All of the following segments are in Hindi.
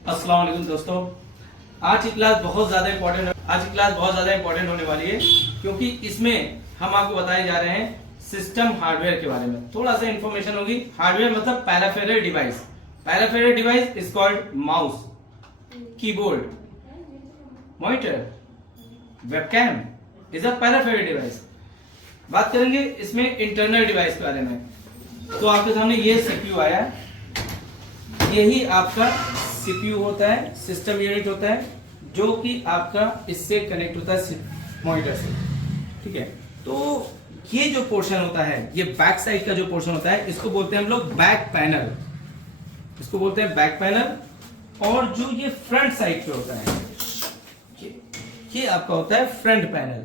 अस्सलाम वालेकुम दोस्तों। आज की क्लास बहुत ज़्यादा इंपॉर्टेंट होने वाली है, क्योंकि इसमें हम आपको बताए जा रहे हैं सिस्टम हार्डवेयर के बारे में। थोड़ा सा इंफॉर्मेशन होगी। हार्डवेयर मतलब peripheral device. Peripheral device is called mouse, keyboard, monitor, webcam is a peripheral device. बात करेंगे इसमें इंटरनल डिवाइस के बारे में। तो आपके सामने ये सीपीयू आया, यही आपका सीपीयू होता है, सिस्टम यूनिट होता है, जो कि आपका इससे कनेक्ट होता है मॉनिटर से। ठीक है, तो ये जो पोर्शन होता है, ये बैक साइड का जो पोर्शन होता है, इसको बोलते हैं हम लोग बैक पैनल। इसको बोलते हैं बैक पैनल। और जो ये फ्रंट साइड पे होता है, ये आपका होता है front panel.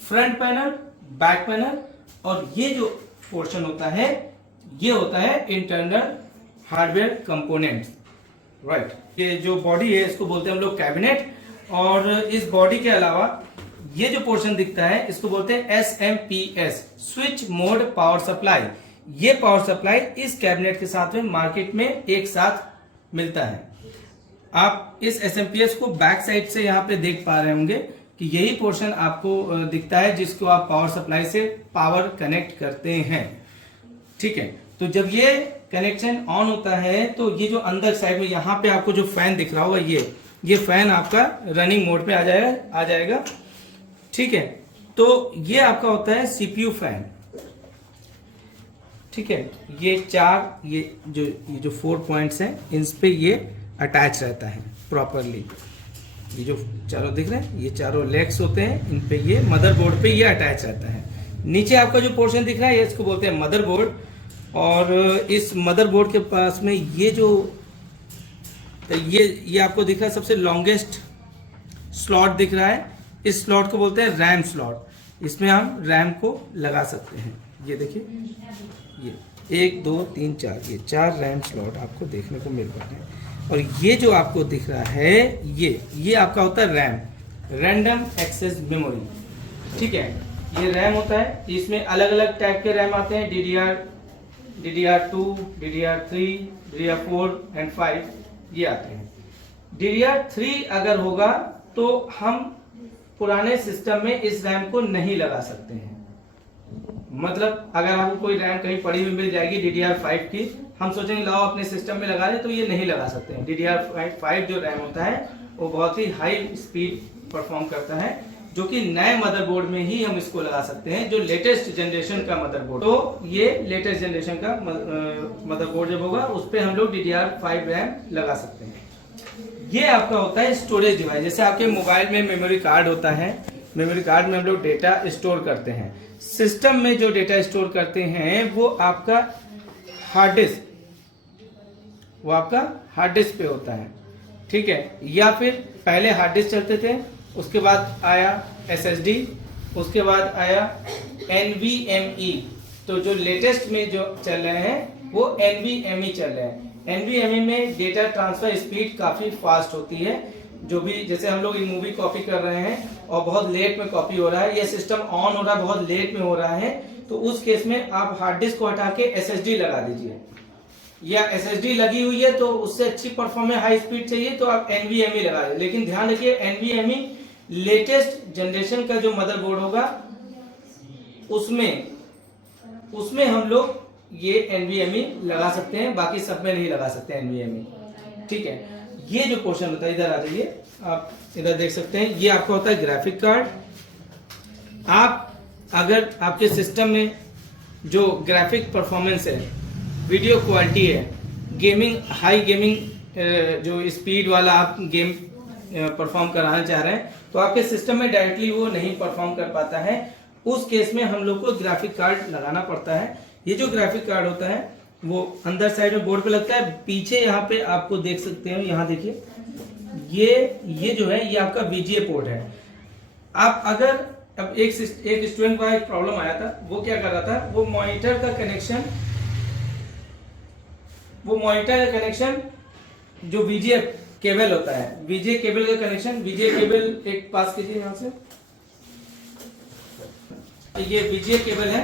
Front panel, back panel, और ये जो पोर्शन होता है, ये होता है इंटरनल हार्डवेयर कंपोनेंट्स। राइट, ये जो बॉडी है इसको बोलते हैं हम लोग कैबिनेट। और इस बॉडी के अलावा ये जो पोर्शन दिखता है इसको बोलते हैं SMPS, switch mode power supply. ये पावर सप्लाई इस कैबिनेट के साथ में मार्केट में एक साथ मिलता है। आप इस SMPS को बैक साइड से यहाँ पे देख पा रहे होंगे कि यही पोर्शन आपको दिखता है, जिसको आप पावर सप्लाई से पावर कनेक्ट करते हैं। ठीक है, तो जब ये कनेक्शन ऑन होता है तो ये जो अंदर साइड में यहाँ पे आपको जो फैन दिख रहा होगा, ये फैन आपका रनिंग मोड पे आ जाएगा। ठीक है, तो ये आपका होता है सीपीयू फैन। ठीक है, ये जो 4 पॉइंट्स हैं, इन पे ये अटैच रहता है प्रॉपरली। ये जो चारों दिख रहे हैं, ये चारों लेग्स होते हैं, इन पे ये मदरबोर्ड पे ये अटैच रहता है। नीचे आपका जो पोर्शन दिख रहा है, ये इसको बोलते हैं मदरबोर्ड। और इस मदरबोर्ड के पास में ये आपको दिख रहा है, सबसे लॉन्गेस्ट स्लॉट दिख रहा है। इस स्लॉट को बोलते हैं रैम स्लॉट। इसमें हम रैम को लगा सकते हैं। ये देखिए, ये 1 2 3 4, ये 4 रैम स्लॉट आपको देखने को मिल रहे हैं। और ये जो आपको दिख रहा है, ये आपका होता है रैम, रैंडम एक्सेस मेमोरी। ठीक है, ये रैम होता है। इसमें अलग अलग टाइप के रैम आते हैं, DDR2, DDR3, DDR4 एंड 5 ये आते हैं। DDR3 अगर होगा तो हम पुराने सिस्टम में इस रैम को नहीं लगा सकते हैं। मतलब अगर आपको कोई रैम कहीं पड़ी हुई मिल जाएगी DDR5 की, हम सोचेंगे लाओ अपने सिस्टम में लगा लें, तो ये नहीं लगा सकते हैं। DDR5 जो रैम होता है वो बहुत ही हाई स्पीड परफॉर्म करता है, जो कि नए मदरबोर्ड में ही हम इसको लगा सकते हैं, जो लेटेस्ट जनरेशन का मदरबोर्ड। तो ये लेटेस्ट जनरेशन का मदरबोर्ड जब होगा, उस पर हम लोग DDR5 रैम लगा सकते हैं। ये आपका होता है स्टोरेज डिवाइस। जैसे आपके मोबाइल में मेमोरी कार्ड होता है, मेमोरी कार्ड में हम लोग डेटा स्टोर करते हैं। सिस्टम में जो डेटा स्टोर करते हैं वो आपका हार्ड डिस्क, पे होता है। ठीक है, या फिर पहले हार्ड डिस्क चलते थे, उसके बाद आया SSD, उसके बाद आया NVMe। तो जो लेटेस्ट में जो चल रहे हैं वो NVMe चल रहे हैं। NVMe में डेटा ट्रांसफर स्पीड काफी फास्ट होती है। जो भी जैसे हम लोग मूवी कॉपी कर रहे हैं और बहुत लेट में कॉपी हो रहा है, ये सिस्टम ऑन हो रहा है, बहुत लेट में हो रहा है, तो उस केस में आप हार्ड डिस्क को हटा के SSD लगा दीजिए। या SSD लगी हुई है तो उससे अच्छी परफॉर्मेंस, हाई स्पीड चाहिए तो आप NVMe लगा दीजिए। लेकिन ध्यान रखिए, NVMe लेटेस्ट जनरेशन का जो मदरबोर्ड होगा उसमें हम लोग ये NVMe लगा सकते हैं, बाकी सब में नहीं लगा सकते NVMe। ठीक है, ये जो पोर्शन होता है, इधर आ जाइए, आप इधर देख सकते हैं, ये आपका होता है ग्राफिक कार्ड। आप अगर आपके सिस्टम में जो ग्राफिक परफॉर्मेंस है, वीडियो क्वालिटी है, हाई गेमिंग जो स्पीड वाला आप गेम परफॉर्म कराना चाह रहे हैं, तो आपके सिस्टम में डायरेक्टली वो नहीं परफॉर्म कर पाता है। उस केस में हम लोग को ग्राफिक कार्ड लगाना पड़ता है। ये जो ग्राफिक कार्ड होता है वो अंदर साइड में बोर्ड पे लगता है। पीछे यहाँ पे आपको देख सकते हैं, यहाँ देखिए, ये जो है ये आपका VGA पोर्ट है। आप अगर अब एक स्टूडेंट का एक प्रॉब्लम आया था, वो क्या कर रहा था, वो मॉनिटर का कनेक्शन जो VGA केबल होता है, VGA केबल का कनेक्शन, VGA केबल एक पास कीजिए यहाँ से, ये VGA केबल है।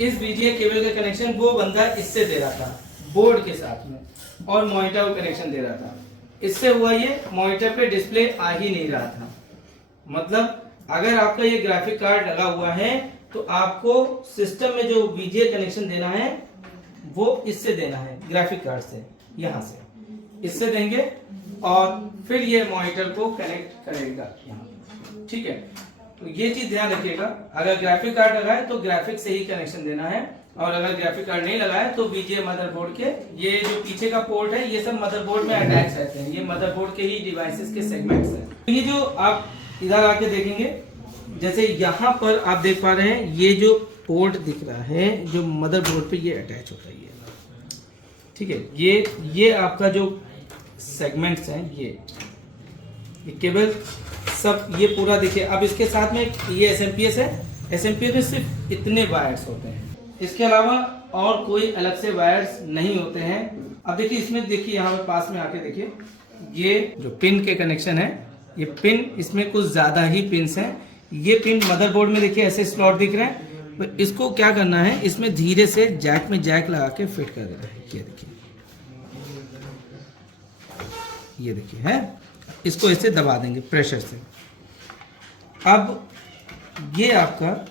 इस VGA केबल का कनेक्शन वो बंदा इससे दे रहा था बोर्ड के साथ में, और मॉनिटर को कनेक्शन दे रहा था। इससे हुआ ये मॉनिटर पे डिस्प्ले आ ही नहीं रहा था। मतलब अगर आपका ये ग्राफिक कार्ड लगा हुआ है तो आपको सिस्टम में जो VGA कनेक्शन देना है वो इससे देना है, ग्राफिक कार्ड से, यहाँ से इससे देंगे और फिर ये मॉनिटर को कनेक्ट करेगा यहाँ। ठीक है, तो ये चीज ध्यान रखिएगा। अगर ग्राफिक कार्ड लगा है तो ग्राफिक से ही कनेक्शन देना है, और अगर ग्राफिक कार्ड नहीं लगा है तो VGA मदरबोर्ड के ये जो पीछे का पोर्ट है ये सब मदरबोर्ड में अटैच रहते हैं, ये मदरबोर्ड के ही डिवाइसेस के सेगमेंट्स हैं। तो ये जो आप इधर आके देखेंगे, जैसे यहाँ पर आप देख पा रहे हैं ये जो पोर्ट दिख रहा है जो मदरबोर्ड पे ये अटैच होता है, ये ठीक है। ये आपका जो सेगमेंट्स हैं, ये केबल सब ये पूरा देखिए। अब इसके साथ में ये SMPS है, SMPS में सिर्फ इतने वायर्स होते हैं, इसके अलावा और कोई अलग से वायर्स नहीं होते हैं। अब देखिए इसमें, देखिए यहाँ पे पास में आके देखिए, ये जो पिन के कनेक्शन है, ये पिन, इसमें कुछ ज्यादा ही पिन्स हैं। ये पिन मदरबोर्ड में देखिए ऐसे स्लॉट दिख रहे हैं, तो इसको क्या करना है, इसमें धीरे से जैक में जैक लगा के फिट कर देना है। ये देखिए, ये देखिए है, इसको ऐसे दबा देंगे प्रेशर से। अब ये आपका,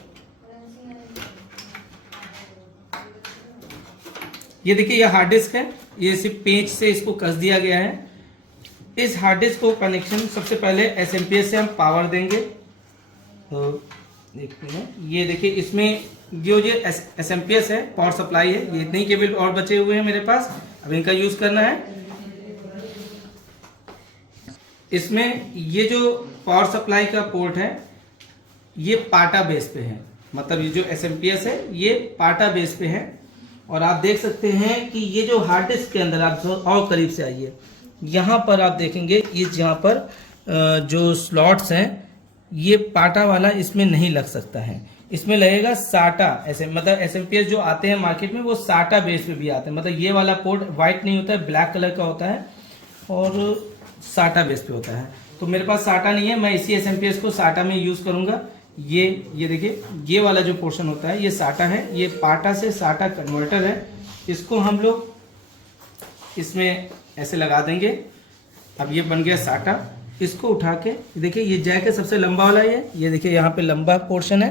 ये देखिए ये हार्ड डिस्क है, ये सिर्फ पेंच से इसको कस दिया गया है। इस हार्ड डिस्क को कनेक्शन सबसे पहले SMPS से हम पावर देंगे। तो ये देखिए इसमें जो ये SMPS है, पावर सप्लाई है, ये इतने केबल और बचे हुए हैं मेरे पास, अब इनका यूज करना है। इसमें ये जो पावर सप्लाई का पोर्ट है ये पाटा बेस पे है, मतलब ये जो SMPS है ये पाटा बेस पे है। और आप देख सकते हैं कि ये जो हार्ड डिस्क के अंदर, आप और करीब से आइए, यहाँ पर आप देखेंगे ये जहाँ पर जो स्लॉट्स हैं ये पाटा वाला इसमें नहीं लग सकता है, इसमें लगेगा साटा। ऐसे मतलब SMPS जो आते हैं मार्केट में वो साटा बेस पे भी आते हैं, मतलब ये वाला पोर्ट व्हाइट नहीं होता है, ब्लैक कलर का होता है और साटा बेस पे होता है। तो मेरे पास साटा नहीं है, मैं इसी SMPS को साटा में यूज करूंगा। ये देखिए ये वाला जो पोर्शन होता है ये साटा है, ये पाटा से साटा कन्वर्टर है, इसको हम लोग इसमें ऐसे लगा देंगे। अब ये बन गया साटा। इसको उठा के देखिए, ये जैक है सबसे लंबा वाला, ये देखिए यहाँ पे लंबा पोर्शन है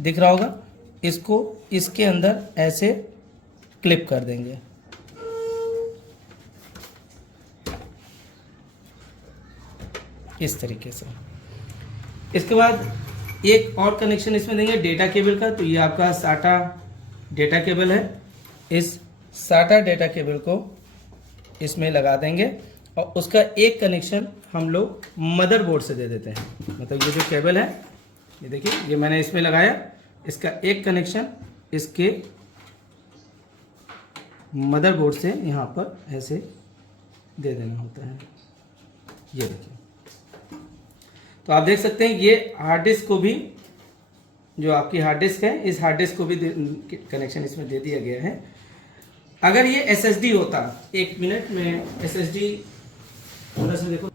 दिख रहा होगा, इसको इसके अंदर ऐसे क्लिप कर देंगे। इस तरीके से। इसके बाद एक और कनेक्शन इसमें देंगे डेटा केबल का। तो ये आपका साटा डेटा केबल है, इस साटा डेटा केबल को इसमें लगा देंगे और उसका एक कनेक्शन हम लोग मदरबोर्ड से दे देते हैं। मतलब ये जो केबल है, ये देखिए ये मैंने इसमें लगाया, इसका एक कनेक्शन इसके मदरबोर्ड से यहाँ पर ऐसे दे देना होता है। ये देखिए, तो आप देख सकते हैं ये हार्ड डिस्क को भी, जो आपकी हार्ड डिस्क है, इस हार्ड डिस्क को भी कनेक्शन इसमें दे दिया गया है। अगर ये SSD होता, एक मिनट में SSD थोड़ा सा देखो।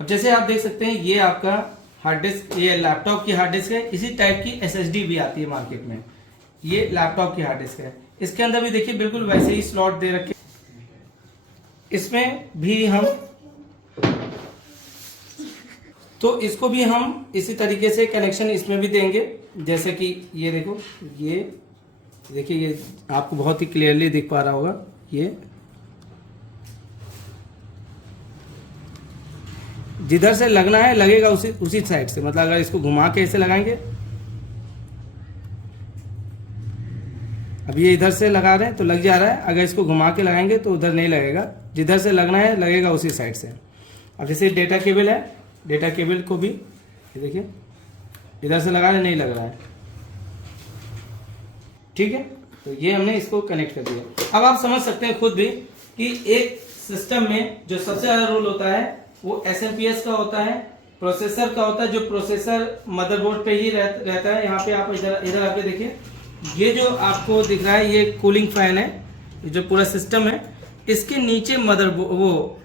अब जैसे आप देख सकते हैं ये आपका हार्ड डिस्क, ये लैपटॉप की हार्ड डिस्क है, इसी टाइप की SSD भी आती है मार्केट में। ये लैपटॉप की हार्ड डिस्क है, इसके अंदर भी देखिए बिल्कुल वैसे ही स्लॉट दे रखे। इसमें भी हम, तो इसको भी हम इसी तरीके से कनेक्शन इसमें भी देंगे। जैसे कि ये देखो, ये देखिए, ये आपको बहुत ही क्लियरली दिख पा रहा होगा, ये जिधर से लगना है लगेगा उसी साइड से। मतलब अगर इसको घुमा के ऐसे लगाएंगे, अब ये इधर से लगा रहे हैं तो लग जा रहा है, अगर इसको घुमा के लगाएंगे तो उधर नहीं लगेगा, जिधर से लगना है लगेगा उसी साइड से। अब जैसे डेटा केबल है, डेटा केबल को भी ये देखिए इधर से लगा रहे, नहीं लग रहा है, ठीक है। तो ये हमने इसको कनेक्ट कर दिया। अब आप समझ सकते हैं खुद भी कि एक सिस्टम में जो सबसे ज्यादा रोल होता है वो SMPS का होता है, प्रोसेसर का होता है। जो प्रोसेसर मदरबोर्ड पे ही रहता है। यहाँ पे आप इधर आके देखिए, ये जो आपको दिख रहा है ये कूलिंग फैन है, ये जो पूरा सिस्टम है, इसके नीचे मदरबोर्ड, वो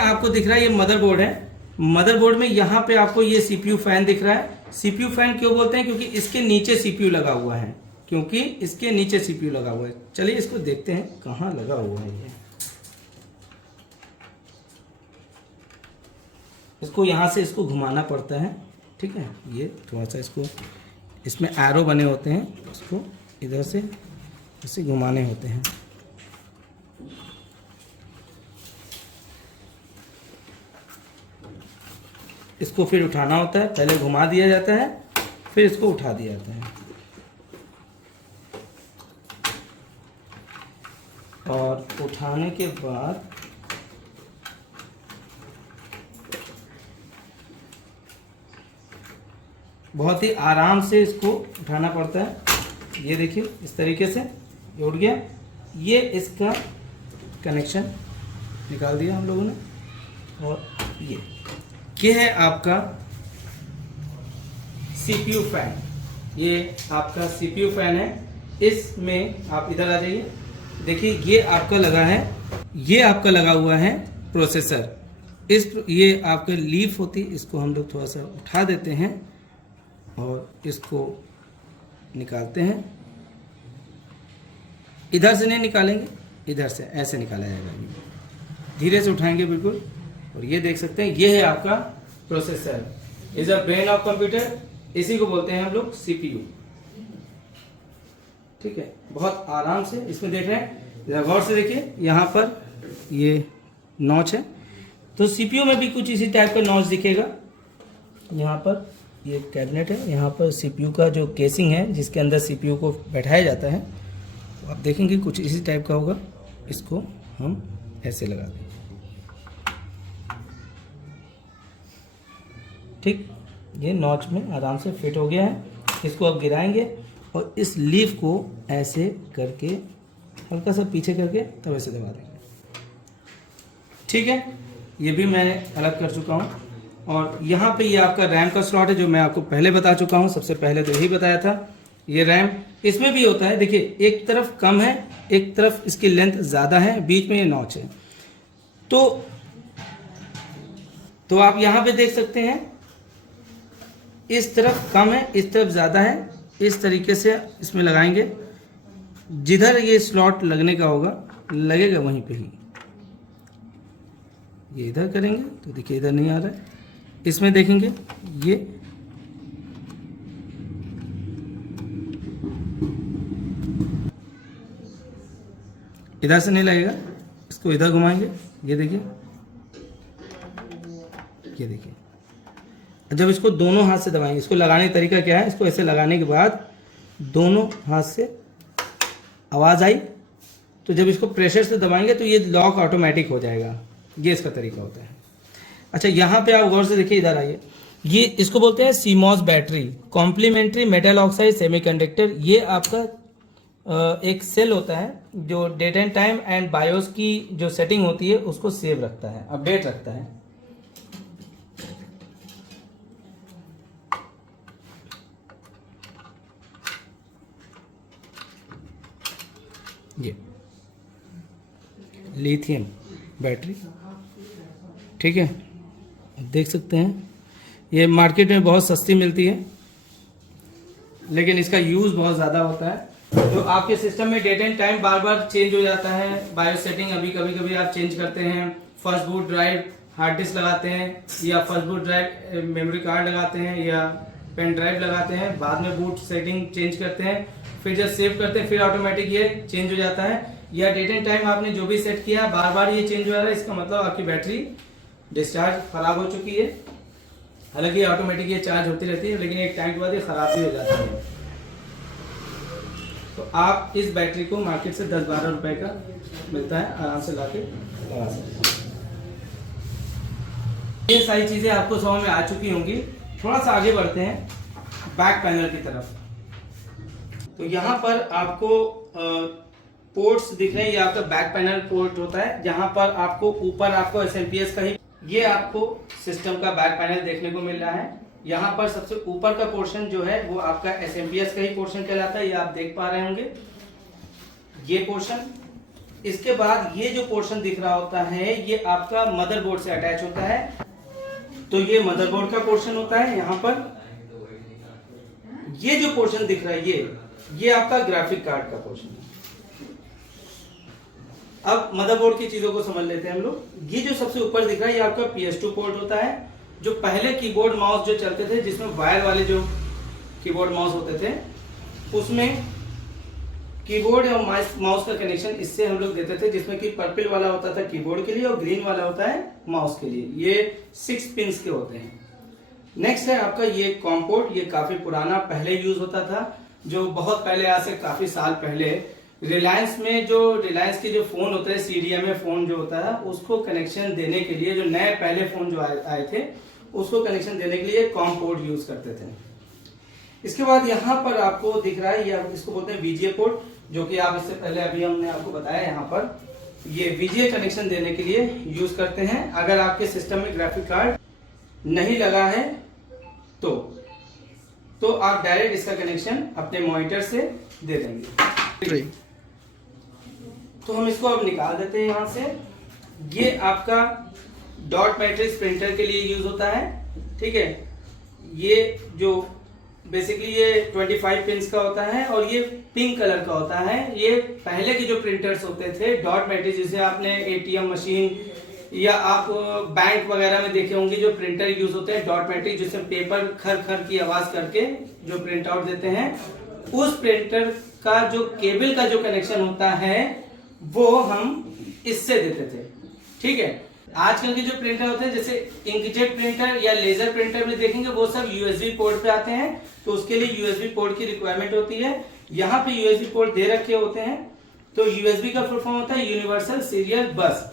आपको दिख रहा है ये मदरबोर्ड है। मदरबोर्ड में यहाँ पे आपको ये CPU फैन दिख रहा है। CPU फैन क्यों बोलते हैं? क्योंकि इसके नीचे CPU लगा हुआ है, क्योंकि इसके नीचे CPU लगा हुआ है। चलिए इसको देखते हैं कहाँ लगा हुआ है ये। इसको यहाँ से इसको घुमाना पड़ता है, ठीक है। ये थोड़ा सा इसको, इसमें एरो बने होते हैं, इसको इधर से इसे घुमाने होते हैं। इसको फिर उठाना होता है, पहले घुमा दिया जाता है, फिर इसको उठा दिया जाता है। और उठाने के बाद बहुत ही आराम से इसको उठाना पड़ता है। ये देखिए इस तरीके से ये उठ गया। ये इसका कनेक्शन निकाल दिया हम लोगों ने। और ये है आपका सीपीयू फैन। ये आपका सीपीयू फैन है। इसमें आप इधर आ जाइए, देखिए ये आपका लगा है, ये आपका लगा हुआ है प्रोसेसर। ये आपका लीफ होती है, इसको हम लोग थोड़ा सा उठा देते हैं और इसको निकालते हैं। इधर से नहीं निकालेंगे, इधर से ऐसे निकाला जाएगा। धीरे से उठाएंगे बिल्कुल। और ये देख सकते हैं, ये है आपका processor, is a brain of computer. इसी को बोलते हैं हम लोग सीपीयू, ठीक है। बहुत आराम से इसमें देख रहे हैं, गौर से देखिए, यहाँ पर ये नॉच है। तो सीपीयू में भी कुछ इसी टाइप का नॉच दिखेगा। यहाँ पर ये कैबिनेट है, यहाँ पर सीपीयू का जो केसिंग है जिसके अंदर सीपीयू को बैठाया जाता है, तो आप देखेंगे कुछ इसी टाइप का होगा। इसको हम ऐसे लगा देंगे, ठीक। ये नॉच में आराम से फिट हो गया है। इसको अब गिराएंगे और इस लीफ को ऐसे करके हल्का सा पीछे करके तब ऐसे दबा देंगे, ठीक है। ये भी मैं अलग कर चुका हूँ। और यहाँ पे ये आपका रैम का स्लॉट है, जो मैं आपको पहले बता चुका हूँ। सबसे पहले तो यही बताया था। ये रैम इसमें भी होता है, देखिए एक तरफ कम है, एक तरफ इसकी लेंथ ज़्यादा है, बीच में ये नॉच है। तो आप यहाँ पे देख सकते हैं, इस तरफ कम है, इस तरफ ज़्यादा है। इस तरीके से इसमें लगाएंगे, जिधर ये स्लॉट लगने का होगा लगेगा वहीं पे ही। ये इधर करेंगे तो देखिए इधर नहीं आ रहा है। इसमें देखेंगे ये इधर से नहीं लगेगा, इसको इधर घुमाएंगे। ये देखिए, ये देखिए। जब इसको दोनों हाथ से दबाएंगे, इसको लगाने का तरीका क्या है, इसको ऐसे लगाने के बाद दोनों हाथ से आवाज़ आई, तो जब इसको प्रेशर से दबाएंगे तो ये लॉक ऑटोमेटिक हो जाएगा। ये इसका तरीका होता है। अच्छा, यहाँ पे आप गौर से देखिए, इधर आइए। ये इसको बोलते हैं CMOS battery, complementary metal oxide semiconductor. ये आपका एक सेल होता है जो date and time and BIOS की जो सेटिंग होती है उसको सेव रखता है, अपडेट रखता है। ये लिथियम बैटरी, ठीक है। देख सकते हैं, ये मार्केट में बहुत सस्ती मिलती है, लेकिन इसका यूज़ बहुत ज़्यादा होता है। तो आपके सिस्टम में डेट एंड टाइम बार बार चेंज हो जाता है। बायो सेटिंग अभी कभी कभी आप चेंज करते हैं, first boot drive hard disk लगाते हैं, या first boot drive memory card लगाते हैं, या पेन ड्राइव लगाते हैं, बाद में बूट सेटिंग चेंज करते हैं, फिर जब सेव करते हैं फिर ऑटोमेटिक ये चेंज हो जाता है। या डेट एंड टाइम आपने जो भी सेट किया बार बार ये चेंज हो रहा है, इसका मतलब आपकी बैटरी डिस्चार्ज खराब हो चुकी है। हालांकि ऑटोमेटिक ये चार्ज होती रहती है, लेकिन एक टाइम के बाद ये खराब भी हो जाती है। तो आप इस बैटरी को मार्केट से 10-12 रुपए का मिलता है, आराम से लाके लगा सकते हैं। ये सारी चीजें आपको समझ में आ चुकी होंगी। थोड़ा सा आगे बढ़ते हैं बैक पैनल की तरफ। तो यहाँ पर आपको पोर्ट्स दिख रहे हैं। ये आपका बैक पैनल पोर्ट होता है, जहाँ पर आपको ऊपर आपको SMPS का ही, ये आपको सिस्टम का बैक पैनल देखने को मिल रहा है। यहाँ पर सबसे ऊपर का पोर्शन जो है वो आपका SMPS का ही पोर्शन कहलाता है, ये आप देख पा रहे होंगे, ये पोर्शन। इसके बाद ये जो पोर्शन दिख रहा होता है ये आपका मदरबोर्ड से अटैच होता है। तो ये मदरबोर्ड का पोर्शन होता है। यहाँ पर ये जो पोर्शन दिख रहा है ये आपका ग्राफिक कार्ड का पोर्शन है। अब मदरबोर्ड की चीजों को समझ लेते हैं हम लोग। ये जो सबसे ऊपर दिख रहा है ये आपका PS2 पोर्ट होता है, जो पहले कीबोर्ड माउस जो चलते थे, जिसमें वायर वाले जो कीबोर्ड माउस होते थे, उसमें कीबोर्ड और माउस का कनेक्शन इससे हम लोग देते थे, जिसमें कि पर्पल वाला होता था कीबोर्ड के लिए और ग्रीन वाला होता है माउस के लिए। ये 6 पिंस के होते हैं। नेक्स्ट है आपका ये कॉम पोर्ट। ये काफी पुराना पहले यूज होता था, जो बहुत पहले, आज से काफी साल पहले रिलायंस में रिलायंस के जो फोन होते हैं, CDMA फोन जो होता है, उसको कनेक्शन देने के लिए, जो नए पहले फोन जो आए थे, उसको कनेक्शन देने के लिए कॉम पोर्ट यूज करते थे। इसके बाद यहाँ पर आपको दिख रहा है, ये इसको बोलते हैं VGA पोर्ट, जो कि आप इससे पहले अभी हमने आपको बताया। यहाँ पर ये VGA कनेक्शन देने के लिए यूज करते हैं। अगर आपके सिस्टम में ग्राफिक कार्ड नहीं लगा है तो आप डायरेक्ट इसका कनेक्शन अपने मॉनिटर से दे देंगे। तो हम इसको अब निकाल देते हैं यहाँ से। ये आपका डॉट मैट्रिक्स प्रिंटर के लिए यूज होता है, ठीक है। ये जो बेसिकली ये 25 पिंस का होता है और ये पिंक कलर का होता है। ये पहले के जो प्रिंटर्स होते थे डॉट मैट्रिक्स, जिसे आपने ATM मशीन या आप बैंक वगैरह में देखे होंगे, जो प्रिंटर यूज होते हैं डॉट मैट्रिक्स, जिसमें पेपर खर खर की आवाज करके जो प्रिंट आउट देते हैं, उस प्रिंटर का जो केबल का जो कनेक्शन होता है वो हम इससे देते थे, ठीक है। आजकल के जो प्रिंटर होते हैं, जैसे इंकजेट प्रिंटर या लेजर प्रिंटर में देखेंगे, वो सब USB पोर्ट पे आते हैं, तो उसके लिए USB पोर्ट की रिक्वायरमेंट होती है। यहाँ पे USB पोर्ट दे रखे होते हैं। तो USB का फुल फॉर्म होता है यूनिवर्सल सीरियल बस।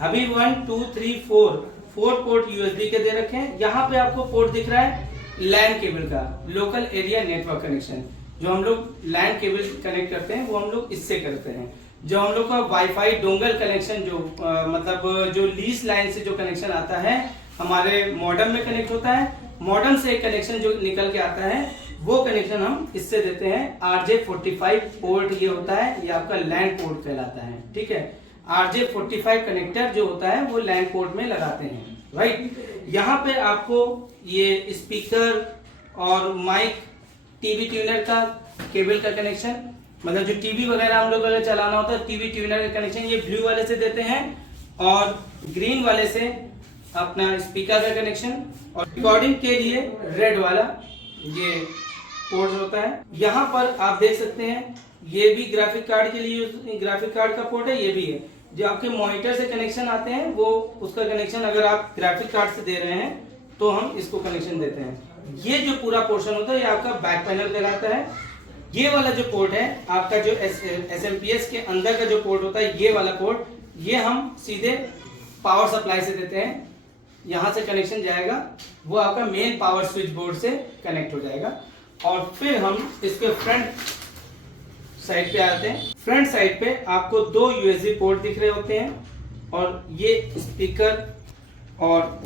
अभी 1 2 3 4 पोर्ट USB के दे रखे हैं। यहाँ पे आपको पोर्ट दिख रहा है लैन केबल का, लोकल एरिया नेटवर्क कनेक्शन। जो हम लोग लैन केबल कनेक्ट करते हैं वो हम लोग इससे करते हैं। जो हम लोग का वाईफाई डोंगल कनेक्शन, जो मतलब जो लीज लाइन से जो कनेक्शन आता है, हमारे मॉडेम में कनेक्ट होता है। मॉडेम से एक कनेक्शन जो निकल के आता है, वो कनेक्शन हम इससे देते हैं। RJ45 पोर्ट ये होता है, ये आपका लैन पोर्ट कहलाता है, ठीक है। RJ45 कनेक्टर जो होता है वो लैन पोर्ट में लगाते हैं, राइट। यहाँ पे आपको ये स्पीकर और माइक, टीवी ट्यूनर का केबल का कनेक्शन, मतलब जो टीवी वगैरह हम लोग अगर चलाना होता है, टीवी ट्यूनर का कनेक्शन ये ब्लू वाले से देते हैं, और ग्रीन वाले से अपना स्पीकर का कनेक्शन, और रिकॉर्डिंग के लिए रेड वाला ये पोर्ट होता है। यहाँ पर आप देख सकते हैं, ये भी ग्राफिक कार्ड के लिए, ग्राफिक कार्ड का पोर्ट है, ये भी है। जो आपके मॉनिटर से कनेक्शन आते हैं, वो उसका कनेक्शन अगर आप ग्राफिक कार्ड से दे रहे हैं तो हम इसको कनेक्शन देते हैं। ये जो पूरा पोर्शन होता है ये आपका बैक पैनल कहलाता है। ये वाला जो पोर्ट है आपका, जो SMPS के अंदर का जो पोर्ट होता है, ये वाला पोर्ट, ये हम सीधे पावर सप्लाई से देते हैं। यहाँ से कनेक्शन जाएगा, वो आपका मेन पावर स्विच बोर्ड से कनेक्ट हो जाएगा। और फिर हम इसके फ्रंट साइड पे आते हैं। फ्रंट साइड पे आपको 2 USB पोर्ट दिख रहे होते हैं, और ये स्पीकर और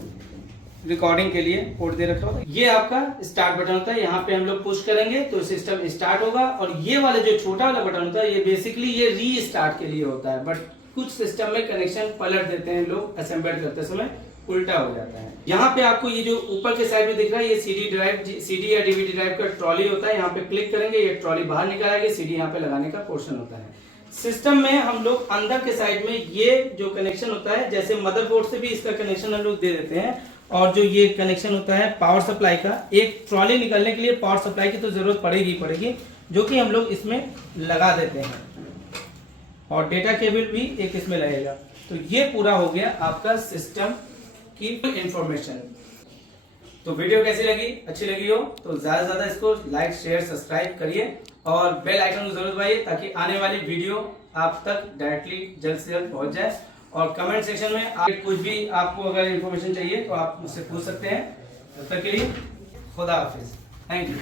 रिकॉर्डिंग के लिए पोर्ट दे रखा होता है। ये आपका स्टार्ट बटन होता है, यहाँ पे हम लोग पुश करेंगे तो सिस्टम स्टार्ट होगा। और ये वाला जो छोटा वाला बटन होता है, ये बेसिकली ये रीस्टार्ट के लिए होता है। बट कुछ सिस्टम में कनेक्शन पलट देते हैं लोग, असेंबल करते समय उल्टा हो जाता है। यहाँ पे आपको ये जो ऊपर के साइड में दिख रहा है, ये CD या DVD ड्राइव का ट्रॉली होता है। यहाँ पे क्लिक करेंगे, ये ट्रॉली बाहर निकल आएगी, CD यहाँ पे लगाने का पोर्शन होता है। सिस्टम में हम लोग अंदर के साइड में ये जो कनेक्शन होता है, जैसे मदरबोर्ड से भी इसका कनेक्शन हम लोग दे देते हैं। और जो ये कनेक्शन होता है पावर सप्लाई का, एक ट्रॉली निकलने के लिए पावर सप्लाई की तो जरूरत पड़ेगी, जो कि हम लोग इसमें लगा देते हैं। और डेटा केबल भी एक इसमें लगेगा। तो ये पूरा हो गया आपका सिस्टम की इंफॉर्मेशन। तो वीडियो कैसी लगी? अच्छी लगी हो तो ज्यादा से ज्यादा इसको लाइक, शेयर, सब्सक्राइब करिए और बेल आइकन को जरूर दबाइए, ताकि आने वाली वीडियो आप तक डायरेक्टली जल्द से जल्द पहुंच जाए। और कमेंट सेक्शन में आप कुछ भी आपको अगर इन्फॉर्मेशन चाहिए तो आप मुझसे पूछ सकते हैं। तब तक के लिए खुदा हाफिज, थैंक यू।